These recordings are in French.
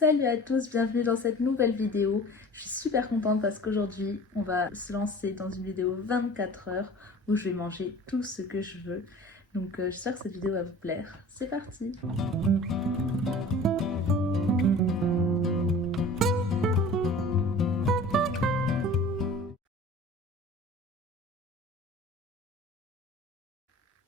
Salut à tous, bienvenue dans cette nouvelle vidéo. Je suis super contente parce qu'aujourd'hui, on va se lancer dans une vidéo 24 heures où je vais manger tout ce que je veux. Donc j'espère que cette vidéo va vous plaire. C'est parti!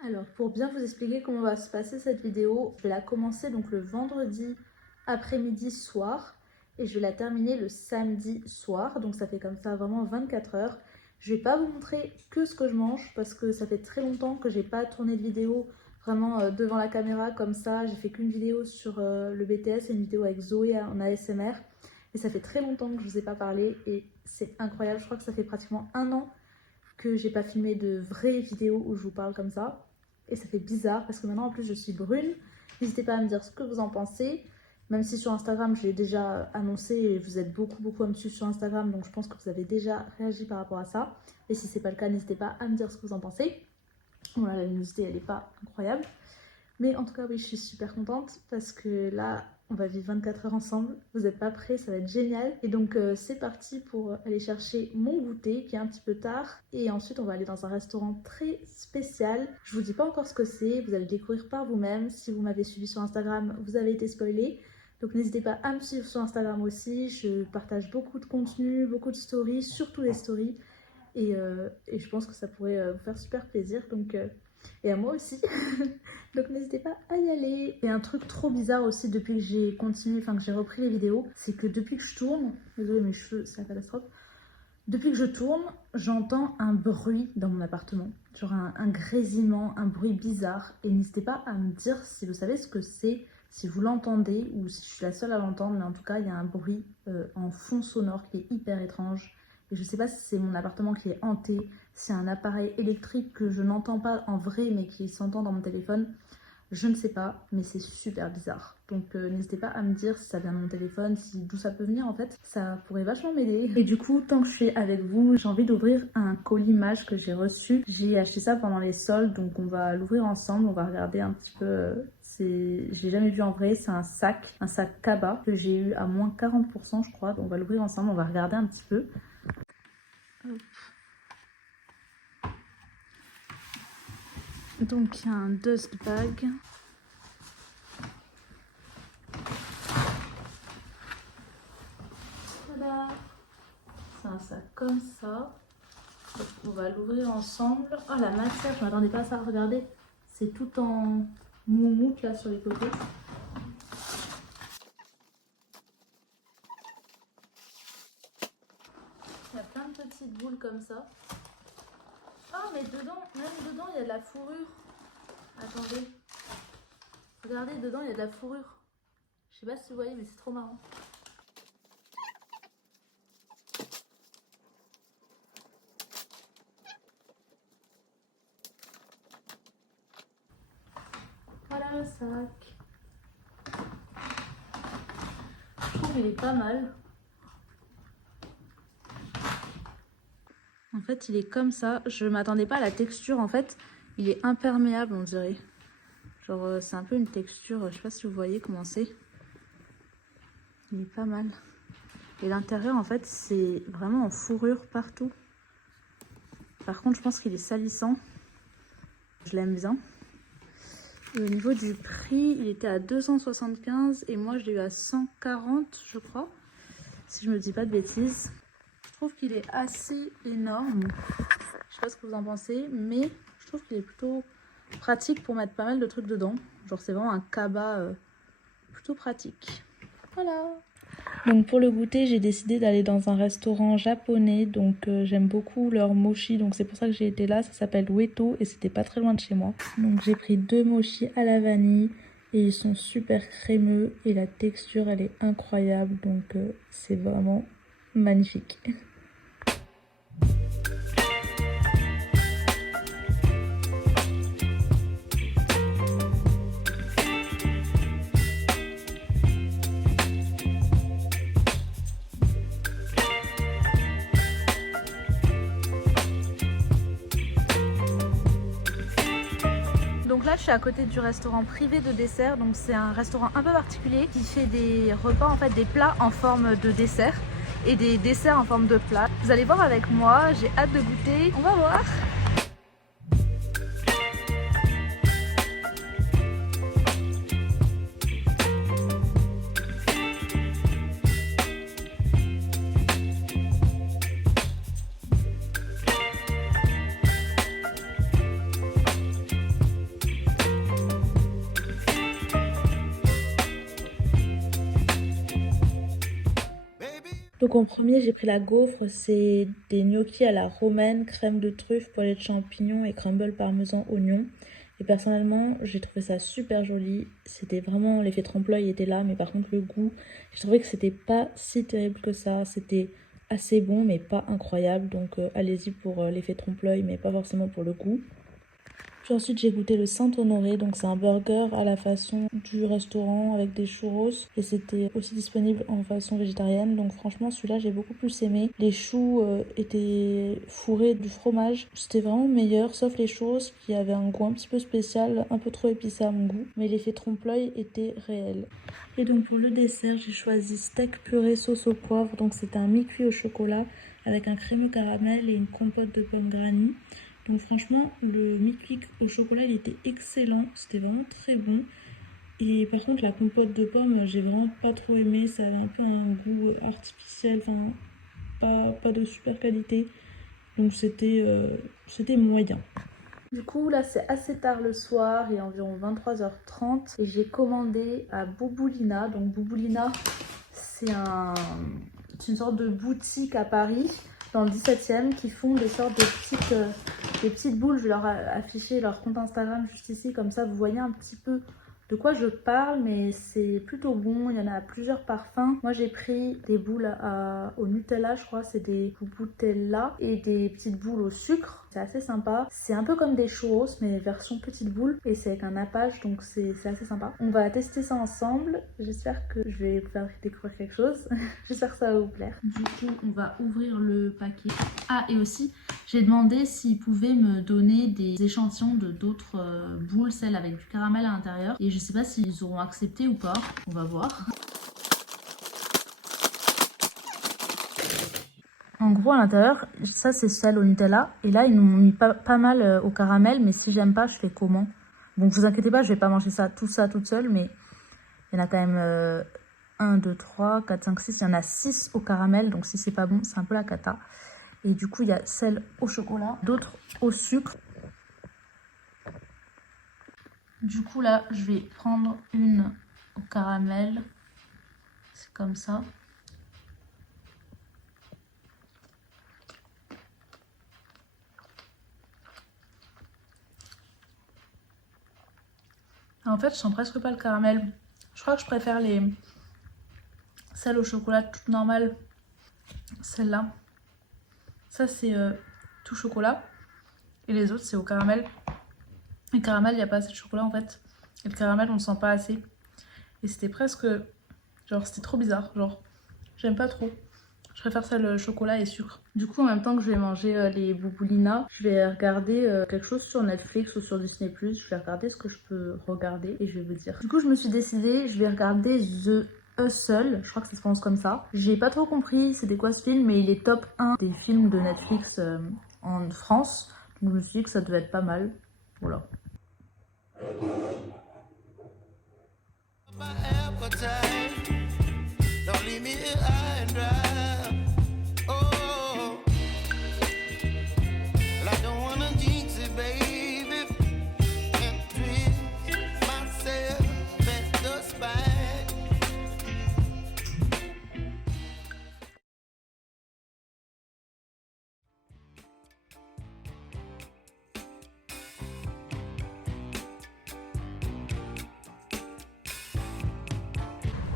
Alors pour bien vous expliquer comment va se passer cette vidéo, je vais la commencer donc le vendredi après-midi soir et je vais la terminer le samedi soir. Donc ça fait comme ça vraiment 24 heures. Je vais pas vous montrer que ce que je mange parce que ça fait très longtemps que j'ai pas tourné de vidéo vraiment devant la caméra comme ça. J'ai fait qu'une vidéo sur le BTS et une vidéo avec Zoé en ASMR. Et ça fait très longtemps que je vous ai pas parlé et c'est incroyable. Je crois que ça fait pratiquement un an que j'ai pas filmé de vraies vidéos où je vous parle comme ça. Et ça fait bizarre parce que maintenant en plus je suis brune. N'hésitez pas à me dire ce que vous en pensez. Même si sur Instagram je l'ai déjà annoncé et vous êtes beaucoup à me suivre sur Instagram. Donc je pense que vous avez déjà réagi par rapport à ça. Et si c'est pas le cas, n'hésitez pas à me dire ce que vous en pensez. Voilà, la luminosité elle est pas incroyable. Mais en tout cas oui, je suis super contente parce que là on va vivre 24 heures ensemble. Vous n'êtes pas prêts, ça va être génial. Et donc c'est parti pour aller chercher mon goûter qui est un petit peu tard. Et ensuite on va aller dans un restaurant très spécial. Je vous dis pas encore ce que c'est, vous allez le découvrir par vous-même. Si vous m'avez suivi sur Instagram, vous avez été spoilé. Donc n'hésitez pas à me suivre sur Instagram aussi. Je partage beaucoup de contenu, beaucoup de stories, surtout les stories. Et je pense que ça pourrait vous faire super plaisir. Donc et à moi aussi. Donc n'hésitez pas à y aller. Et un truc trop bizarre aussi depuis que j'ai continué, enfin que j'ai repris les vidéos, c'est que depuis que je tourne, désolé mes cheveux c'est la catastrophe, depuis que je tourne, j'entends un bruit dans mon appartement. Genre un grésillement, un bruit bizarre. Et n'hésitez pas à me dire si vous savez ce que c'est, si vous l'entendez ou si je suis la seule à l'entendre. Mais en tout cas, il y a un bruit en fond sonore qui est hyper étrange. Et je sais pas si c'est mon appartement qui est hanté, si c'est un appareil électrique que je n'entends pas en vrai mais qui s'entend dans mon téléphone. Je ne sais pas, mais c'est super bizarre. Donc n'hésitez pas à me dire si ça vient de mon téléphone, d'où ça peut venir en fait. Ça pourrait vachement m'aider. Et du coup, tant que je suis avec vous, j'ai envie d'ouvrir un colis Mage que j'ai reçu. J'ai acheté ça pendant les soldes, donc on va l'ouvrir ensemble. On va regarder un petit peu. Je l'ai jamais vu en vrai, c'est un sac Kaba que j'ai eu à moins 40% je crois. Donc on va l'ouvrir ensemble, on va regarder un petit peu. Hop. Donc il y a un dust bag. Voilà. C'est un sac comme ça. Donc, on va l'ouvrir ensemble. Oh la matière, je m'attendais pas à ça. Regardez, c'est tout en moumoute là sur les côtés. Il y a plein de petites boules comme ça. Oh mais dedans, même dedans il y a de la fourrure. Attendez. Regardez, dedans il y a de la fourrure. Je sais pas si vous voyez mais c'est trop marrant. Voilà le sac. Je trouve qu'il est pas mal. En fait, il est comme ça. Je m'attendais pas à la texture. En fait, il est imperméable, on dirait. Genre, c'est un peu une texture. Je sais pas si vous voyez comment c'est. Il est pas mal. Et l'intérieur, en fait, c'est vraiment en fourrure partout. Par contre, je pense qu'il est salissant. Je l'aime bien. Et au niveau du prix, il était à 275 et moi, je l'ai eu à 140, je crois. Si je me dis pas de bêtises. Je trouve qu'il est assez énorme. Je sais pas ce que vous en pensez, mais je trouve qu'il est plutôt pratique pour mettre pas mal de trucs dedans. Genre c'est vraiment un Kaba plutôt pratique. Voilà. Donc pour le goûter, j'ai décidé d'aller dans un restaurant japonais. Donc j'aime beaucoup leur mochi. Donc c'est pour ça que j'ai été là. Ça s'appelle Ueto et c'était pas très loin de chez moi. Donc j'ai pris 2 mochis à la vanille. Et ils sont super crémeux. Et la texture, elle est incroyable. Donc c'est vraiment magnifique. Donc là je suis à côté du restaurant privé de dessert. Donc c'est un restaurant un peu particulier qui fait des repas, en fait des plats en forme de dessert et des desserts en forme de plats. Vous allez voir avec moi, j'ai hâte de goûter. On va voir. Donc en premier, j'ai pris la gaufre, c'est des gnocchis à la romaine, crème de truffe, poêlée de champignons et crumble parmesan oignon. Et personnellement, j'ai trouvé ça super joli. C'était vraiment, l'effet trompe-l'œil était là, mais par contre le goût, j'ai trouvé que c'était pas si terrible que ça. C'était assez bon, mais pas incroyable. Donc allez-y pour l'effet trompe-l'œil, mais pas forcément pour le goût. Puis ensuite j'ai goûté le Saint-Honoré, donc c'est un burger à la façon du restaurant avec des churros et c'était aussi disponible en façon végétarienne, donc franchement celui-là j'ai beaucoup plus aimé. Les choux étaient fourrés du fromage, c'était vraiment meilleur sauf les churros qui avaient un goût un petit peu spécial, un peu trop épicé à mon goût, mais l'effet trompe-l'œil était réel. Et donc pour le dessert j'ai choisi steak purée sauce au poivre, donc c'était un mi-cuit au chocolat avec un crémeux caramel et une compote de pommes granny. Donc franchement, le mi-cuit au chocolat, il était excellent. C'était vraiment très bon. Et par contre, la compote de pommes, j'ai vraiment pas trop aimé. Ça avait un peu un goût artificiel, enfin, pas de super qualité. Donc c'était moyen. Du coup, là, c'est assez tard le soir, il est environ 23h30. Et j'ai commandé à Bouboulina. Donc Bouboulina, c'est une sorte de boutique à Paris, dans le 17e, qui font des sortes de petites boules. Je vais leur afficher leur compte Instagram juste ici, comme ça vous voyez un petit peu de quoi je parle, mais c'est plutôt bon. Il y en a plusieurs parfums. Moi j'ai pris des boules au Nutella, je crois, c'est des Boubou-Tella, et des petites boules au sucre. C'est assez sympa. C'est un peu comme des churros, mais version petite boule, et c'est avec un nappage, donc c'est assez sympa. On va tester ça ensemble. J'espère que je vais vous faire découvrir quelque chose. J'espère que ça va vous plaire. Du coup, on va ouvrir le paquet. Ah, et aussi, j'ai demandé s'ils pouvaient me donner des échantillons de d'autres boules, celles avec du caramel à l'intérieur. Et je sais pas s'ils auront accepté ou pas. On va voir. En gros, à l'intérieur, ça c'est celle au Nutella. Et là, ils m'ont mis pas mal au caramel. Mais si j'aime pas, je fais comment? Donc vous inquiétez pas, je vais pas manger tout ça toute seule. Mais il y en a quand même 1, 2, 3, 4, 5, 6. Il y en a 6 au caramel. Donc si c'est pas bon, c'est un peu la cata. Et du coup, il y a celle au chocolat, d'autres au sucre. Du coup, là, je vais prendre une au caramel. C'est comme ça. En fait, je sens presque pas le caramel. Je crois que je préfère celles au chocolat toutes normales. Celle-là. Ça, c'est tout chocolat. Et les autres, c'est au caramel. Et caramel, il n'y a pas assez de chocolat en fait. Et le caramel, on ne sent pas assez. Et c'était presque... Genre, c'était trop bizarre. Genre, j'aime pas trop. Je préfère celle chocolat et sucre. Du coup, en même temps que je vais manger les Bouboulina, je vais regarder quelque chose sur Netflix ou sur Disney+. Je vais regarder ce que je peux regarder et je vais vous dire. Du coup, je me suis décidée, je vais regarder The Hustle. Je crois que ça se prononce comme ça. J'ai pas trop compris c'était quoi ce film, mais il est top 1 des films de Netflix en France. Donc je me suis dit que ça devait être pas mal. Voilà.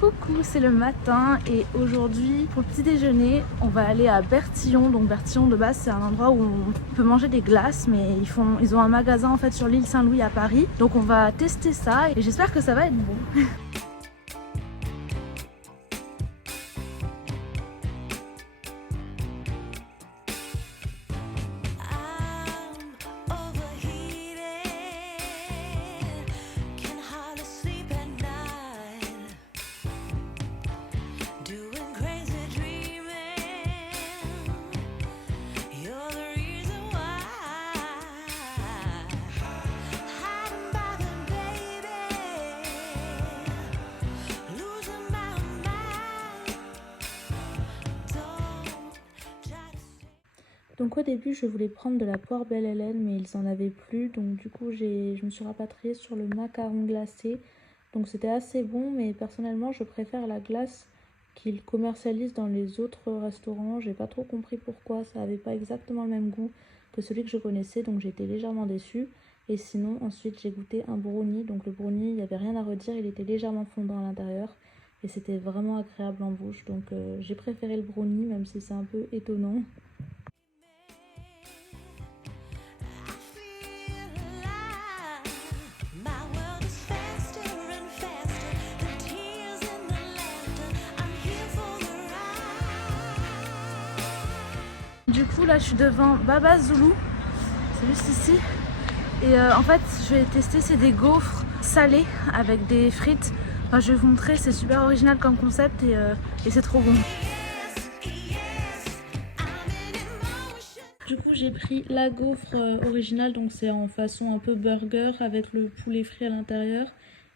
Coucou, c'est le matin et aujourd'hui pour le petit déjeuner on va aller à Bertillon. Donc Bertillon de base c'est un endroit où on peut manger des glaces, mais ils ont un magasin en fait sur l'île Saint-Louis à Paris. Donc on va tester ça et j'espère que ça va être bon. Donc au début je voulais prendre de la poire Belle Hélène mais ils en avaient plus, donc du coup je me suis rapatriée sur le macaron glacé. Donc c'était assez bon, mais personnellement je préfère la glace qu'ils commercialisent dans les autres restaurants. J'ai pas trop compris pourquoi, ça avait pas exactement le même goût que celui que je connaissais, donc j'étais légèrement déçue. Et sinon ensuite j'ai goûté un brownie, donc le brownie il n'y avait rien à redire, il était légèrement fondant à l'intérieur. Et c'était vraiment agréable en bouche, donc j'ai préféré le brownie même si c'est un peu étonnant. Du coup là je suis devant Baba Zulu, c'est juste ici. Et en fait je vais tester, c'est des gaufres salés avec des frites. Enfin, je vais vous montrer, c'est super original comme concept et c'est trop bon. Du coup j'ai pris la gaufre originale, donc c'est en façon un peu burger avec le poulet frit à l'intérieur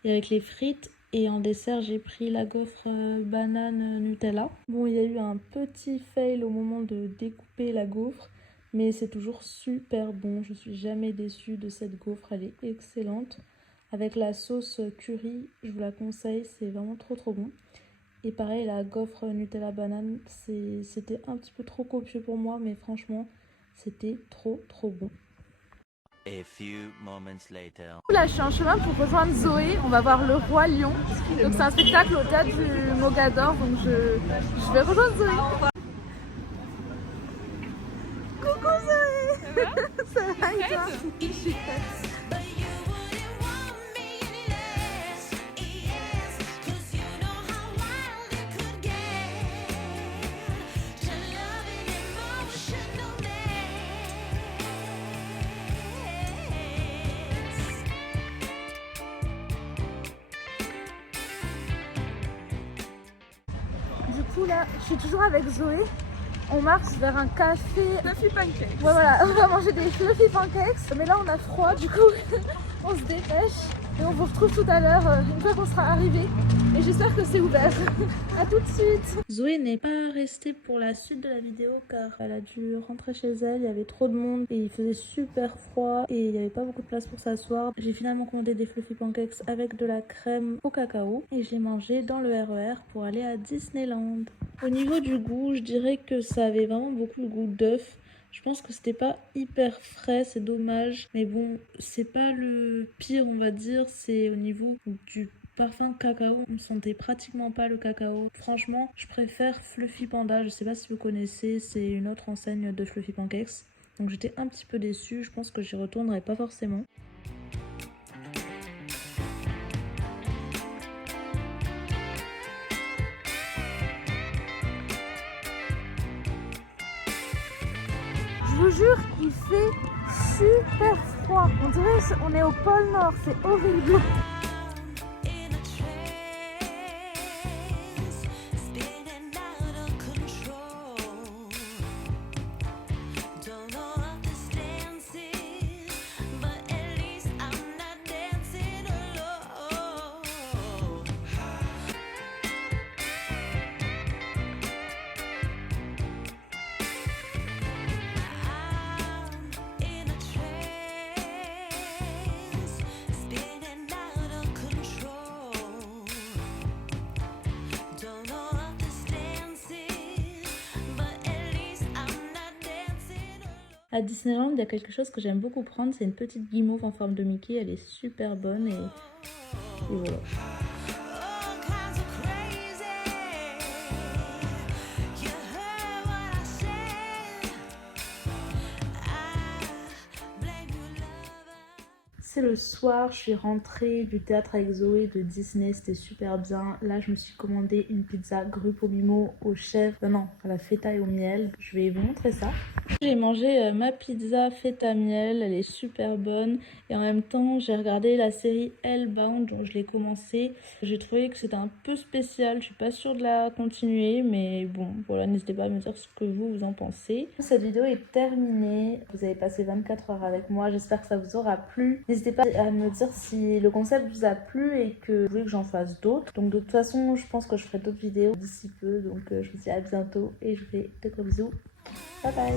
et avec les frites. Et en dessert j'ai pris la gaufre banane Nutella. Bon, il y a eu un petit fail au moment de découper la gaufre, mais c'est toujours super bon. Je suis jamais déçue de cette gaufre, elle est excellente. Avec la sauce curry, je vous la conseille, c'est vraiment trop bon. Et pareil, la gaufre Nutella banane, c'était un petit peu trop copieux pour moi, mais franchement, c'était trop bon. A few moments later. Là, je suis en chemin pour rejoindre Zoé. On va voir le Roi Lion. Donc, c'est un spectacle au théâtre du Mogador. Donc, je vais rejoindre Zoé. Coucou Zoé. Ça va et toi? Je suis prête. Du coup là, je suis toujours avec Zoé. On marche vers un café. Fluffy pancakes. Ouais, voilà, on va manger des fluffy pancakes. Mais là on a froid, du coup on se dépêche. Et on vous retrouve tout à l'heure une fois qu'on sera arrivé. Et j'espère que c'est ouvert. A tout de suite. Zoé n'est pas restée pour la suite de la vidéo car elle a dû rentrer chez elle. Il y avait trop de monde et il faisait super froid et il n'y avait pas beaucoup de place pour s'asseoir. J'ai finalement commandé des fluffy pancakes avec de la crème au cacao et je l'ai mangé dans le RER pour aller à Disneyland. Au niveau du goût, je dirais que ça avait vraiment beaucoup le goût d'œuf. Je pense que c'était pas hyper frais, c'est dommage. Mais bon, c'est pas le pire, on va dire. C'est au niveau du parfum cacao. On sentait pratiquement pas le cacao. Franchement, je préfère Fluffy Panda. Je sais pas si vous connaissez, c'est une autre enseigne de Fluffy Pancakes. Donc j'étais un petit peu déçue. Je pense que j'y retournerai pas forcément. Je vous jure, il fait super froid. On dirait qu'on est au pôle Nord, c'est horrible. À Disneyland, il y a quelque chose que j'aime beaucoup prendre, c'est une petite guimauve en forme de Mickey, elle est super bonne et voilà. C'est le soir, je suis rentrée du théâtre avec Zoé de Disney, c'était super bien. Là, je me suis commandé une pizza Gruppo Mimo au chèvre, non, à la feta et au miel. Je vais vous montrer ça. J'ai mangé ma pizza feta miel, elle est super bonne. Et en même temps, j'ai regardé la série Hellbound, dont je l'ai commencé. J'ai trouvé que c'était un peu spécial, je suis pas sûre de la continuer, mais bon, voilà, n'hésitez pas à me dire ce que vous en pensez. Cette vidéo est terminée, vous avez passé 24 heures avec moi, j'espère que ça vous aura plu. N'hésitez pas à me dire si le concept vous a plu et que vous voulez que j'en fasse d'autres. Donc de toute façon, je pense que je ferai d'autres vidéos d'ici peu, donc je vous dis à bientôt et je vous fais de gros bisous. Bye bye.